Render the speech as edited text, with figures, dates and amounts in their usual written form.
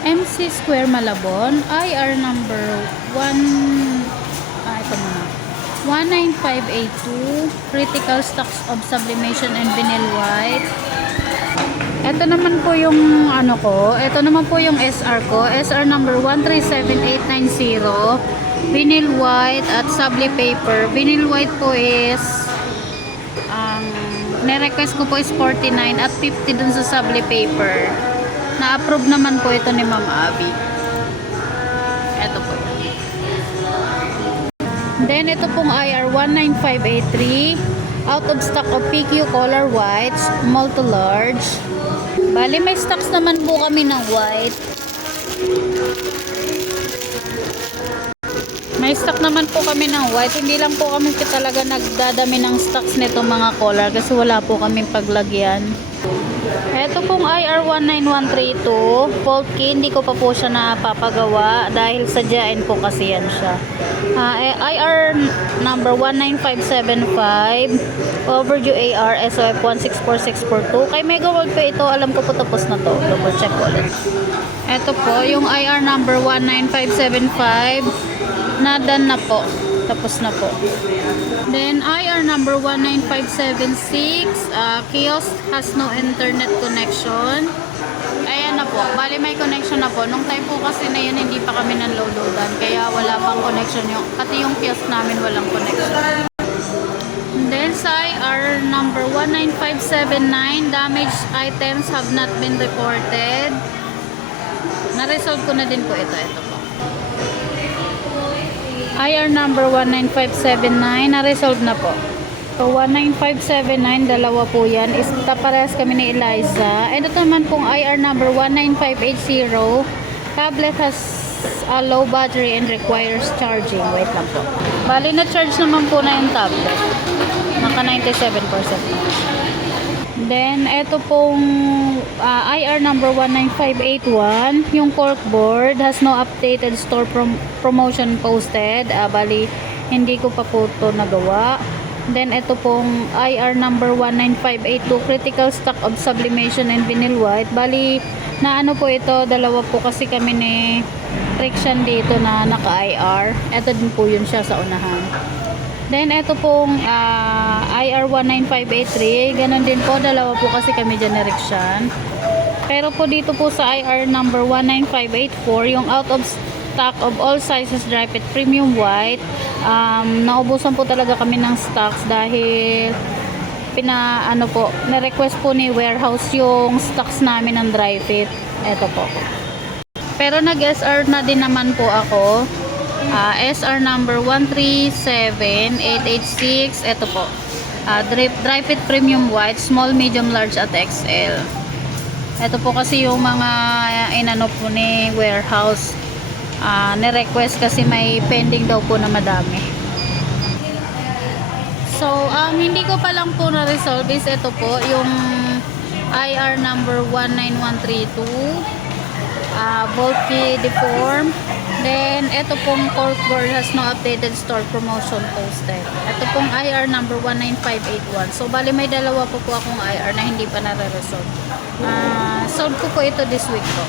MC Square Malabon, IR number 19582, critical stocks of sublimation and vinyl white. Ito naman po yung ano ko, ito naman po yung SR ko, SR number 137890, vinyl white at subli paper. Vinyl white po is ni-request ko po is 49 at 50 dun sa subli paper. Na-approve naman po ito ni Ma'am Abby. Ito po yun. Then ito pong IR 19583, out of stock of PQ color whites, small to large. Bali may stocks naman po kami ng white. May stock naman po kami ng white. Hindi lang po kami talaga nagdadami ng stocks nito mga color kasi wala po kaming paglagyan. Ito pong IR 19132 fault key, hindi ko pa po siya napapagawa dahil sadyain po kasi yan siya. IR number 19575, overdue AR SOF 164642. Kay Mega World po ito, alam ko po tapos na to. Double check ulit. Ito po yung IR number 19575, nadan na po, tapos na po. Then IR number 19576, kiosk has no internet connection. Ayan na po, bali may connection na po. Nung time po kasi na yun hindi pa kami nanloadodan, kaya wala pang connection yung, pati yung kiosk namin walang connection. Then sa IR number 19579, damaged items have not been reported. Na-resolve ko na din po ito po. IR number 19579, na-resolve na po. So, 19579, dalawa po yan. Parehas kami ni Eliza. And ito naman pong IR number 19580, tablet has a low battery and requires charging. Wait lang po. Bali, na-charge naman po na yung tablet. Naka 97% na. Then, ito pong IR number 19581, yung corkboard has no updated store promotion posted. Bali, hindi ko pa po ito nagawa. Then, ito pong IR number 19582, critical stock of sublimation and vinyl white. Bali, na ano po ito, dalawa po kasi kami ni Rickshan dito na naka-IR. Ito din po yun siya sa unahan. Then, ito pong IR 19583. Ganon din po. Dalawa po kasi kami generic siyan. Pero po dito po sa IR number 19584, yung out of stock of all sizes dry fit premium white, naubusan po talaga kami ng stocks dahil na-request po ni warehouse yung stocks namin ng dry fit. Ito po. Pero nag-SR na din naman po ako. SR number 137886. Ito po. Dry fit premium white, small, medium, large at XL. Ito po kasi yung mga inano po ni warehouse. Ni-request kasi may pending daw po na madami. So, hindi ko pa lang po na-resolve is ito po yung IR number 19132. Bulky deform. Then, ito pong corkboard has no updated store promotion posted. Ito pong IR number 19581. So, bali may dalawa po akong IR na hindi pa nare-resolve. Solve ko po ito this week po.